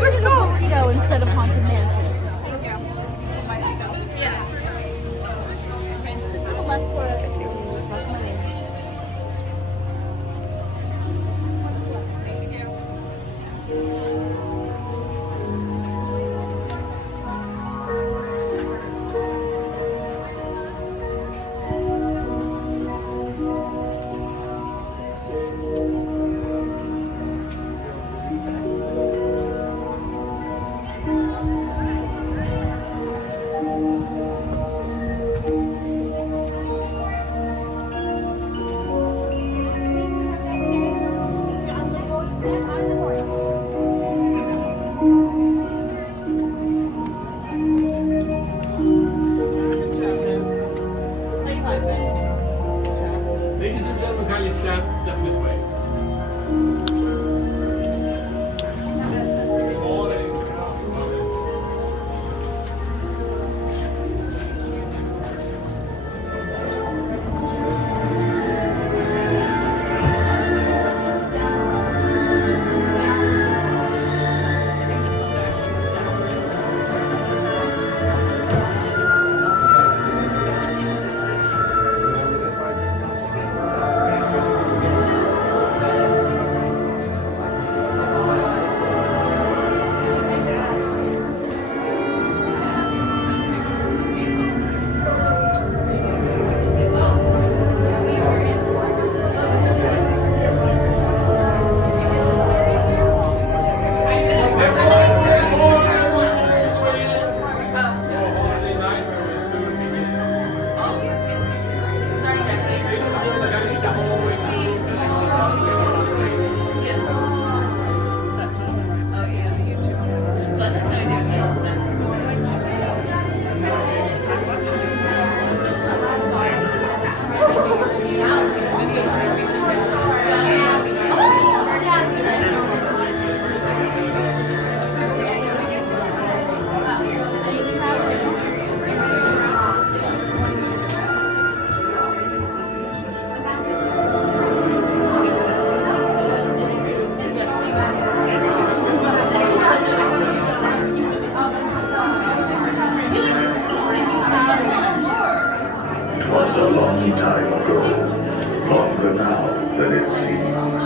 Let's go. Instead of Haunted Mansion. Yeah. This is less for us. Ladies and gentlemen, kindly step this way. Was a long time ago, longer now than it seems,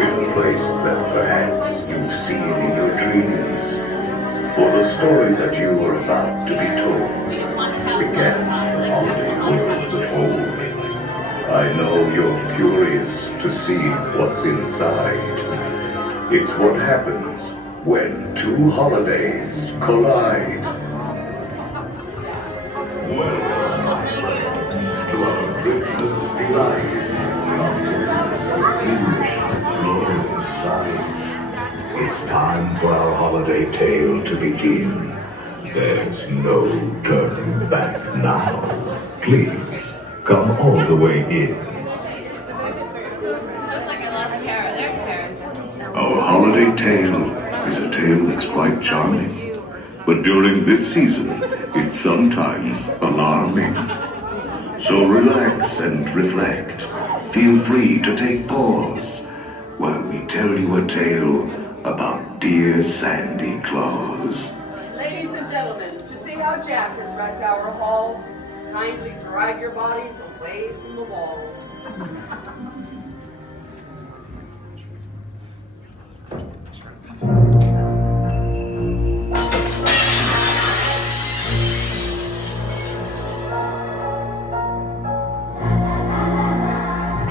in a place that perhaps you've seen in your dreams. For the story that you were about to be told began in the holiday woods of old. I know you're curious to see what's inside. It's what happens when two holidays collide. To our Christmas delight, huge, glorious sight. It's time for our holiday tale to begin. There's no turning back now. Please, come all the way in. Looks like I lost Kara. There's Kara. Our holiday tale is a tale that's quite charming. But during this season, it's sometimes alarming. So relax and reflect. Feel free to take pause while we tell you a tale about dear Sandy Claus. Ladies and gentlemen, to see how Jack has wrecked our halls, kindly drag your bodies away from the walls.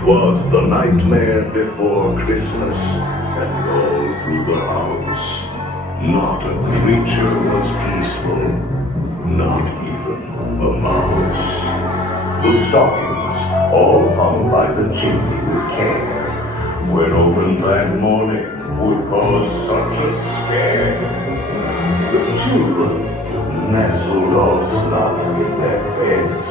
'Twas the nightmare before Christmas, and all through the house, not a creature was peaceful, not even a mouse. The stockings, all hung by the chimney with care, when opened that morning, would cause such a scare. The children, nestled all snug in their beds,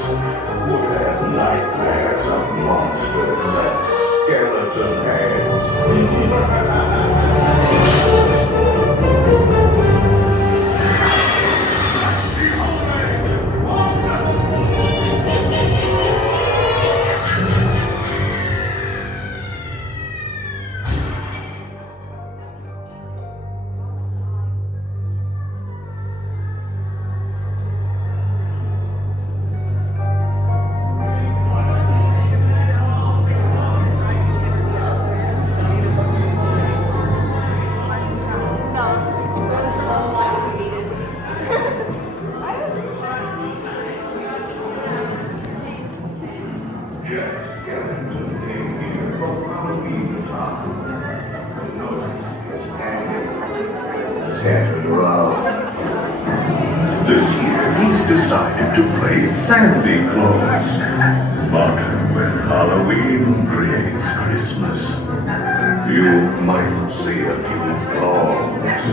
would have nightmares of monsters and skeleton heads. Jack Skellington came here for Halloween time. Notice his hand scattered around. This year he's decided to play Sandy Claus. But when Halloween creates Christmas, you might see a few flaws.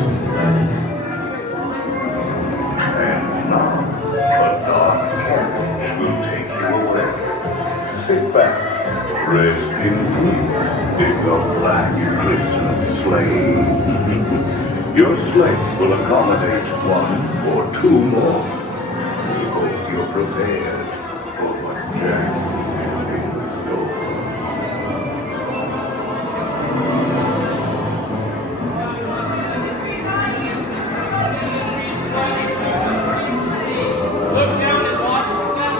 And now, a dark carriage will take you away. Sit back, rest in peace in your black Christmas sleigh. Your sleigh will accommodate one or two more. We hope you're prepared for what Jack has in store. Look down and watch your step.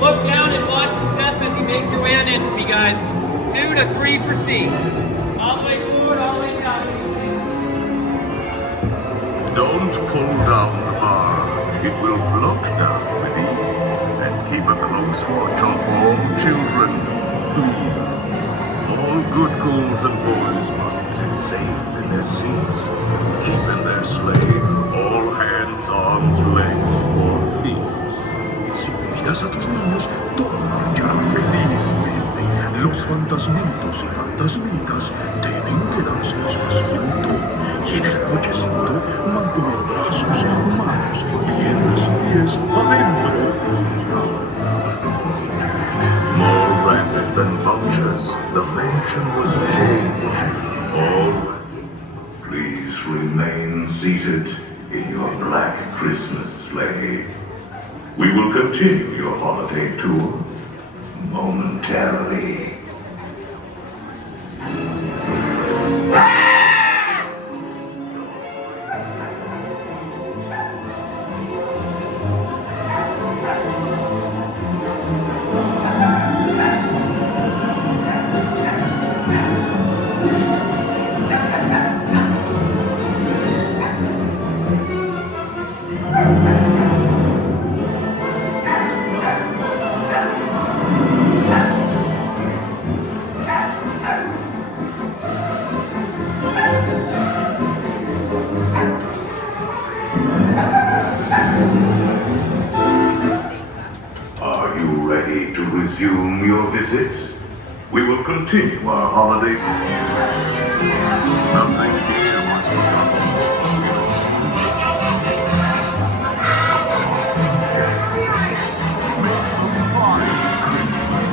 Look down and watch your step as you make your way on in for me, guys. 2 to 3, proceed. All the way forward, all the way down. Don't pull down the bar. It will float down with ease. And keep a close watch on all children, please. All good girls and boys must sit safe in their seats. Keep in their sleigh all hands, arms, legs, or feet. Si miras a tus niños, todo marchará felizmente. Los fantasmitos y fantasmitas deben quedarse en su asiento. Y en el cochecito mantener brazos, manos, piernas y pies adentro. More rapid than vultures, the mansion was changed. All please remain seated in your black Christmas sleigh. We will continue your holiday tour momentarily. Are you ready to resume your visit? We will continue our holiday. Nothing here was forgotten. Make some fine Christmas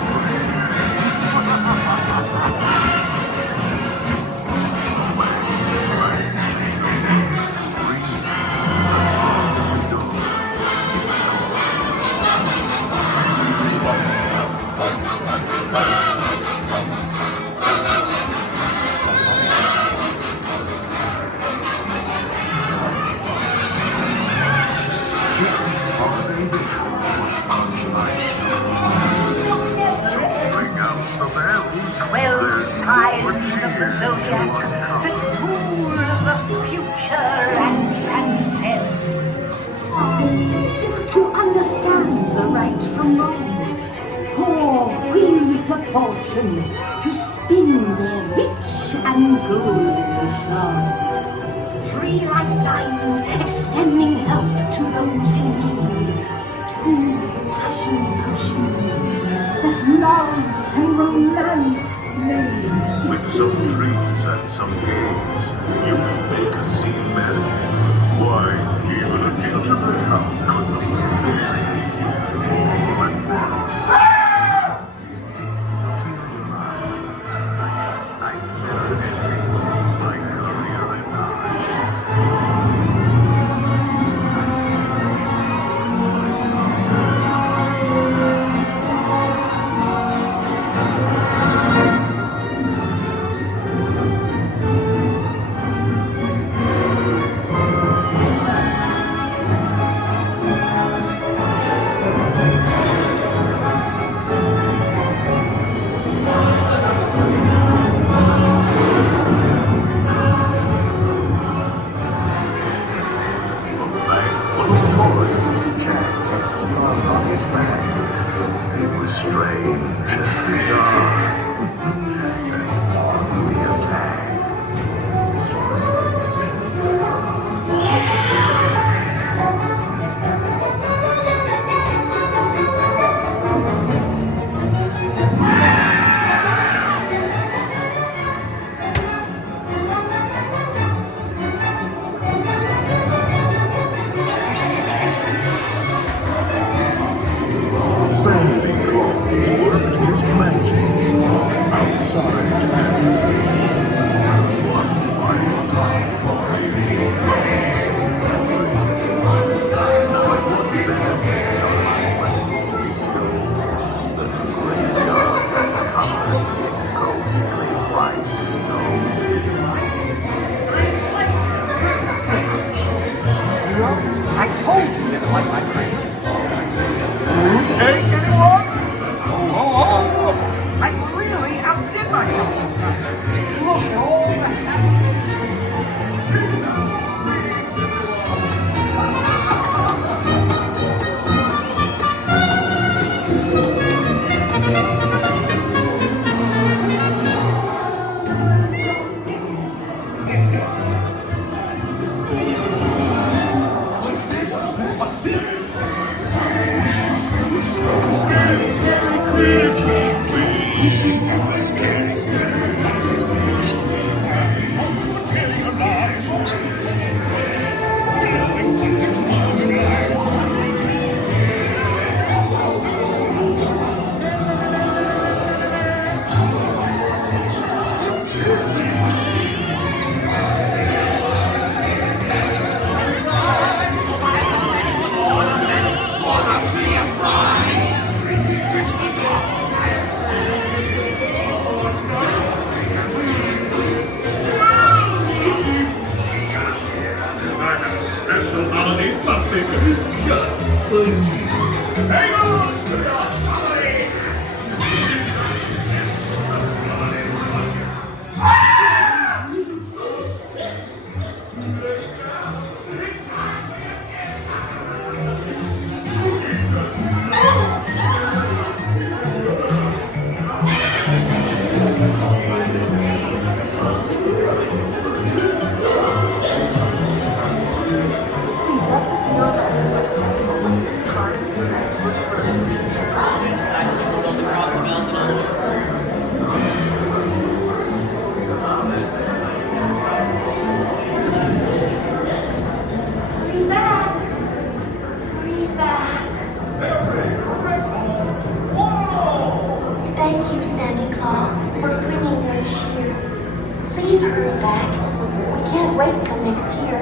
Kitty's holiday vision was unlike so bring out the bells. 12 signs of the zodiac that rule the future and transcend. To understand the right from wrong. 4 wheels of fortune to spin their rich and golden song. 3 lifelines extending help to those in need. 2 passion potions that love and romance may With some treats and some games, you make a scene merry. Why, even a gingerbread house could be scary. All at once. Materialize like nightmarish things like earlier in strange and bizarre. And on the attack. Santa Claus worked his magic outside and one final time for his days. Now it wasn't there when he stole the graveyard that's covered in ghostly white snow. I told you that like my Christmas. Hey, anyone? I really outdid myself this time. Look at all the happy. What's this? What's this? Special holiday something just for you. Hang on to your holiday! Hurry back. Hurry back. Thank you, Santa Claus, for bringing your cheer. Please hurry back. We can't wait till next year.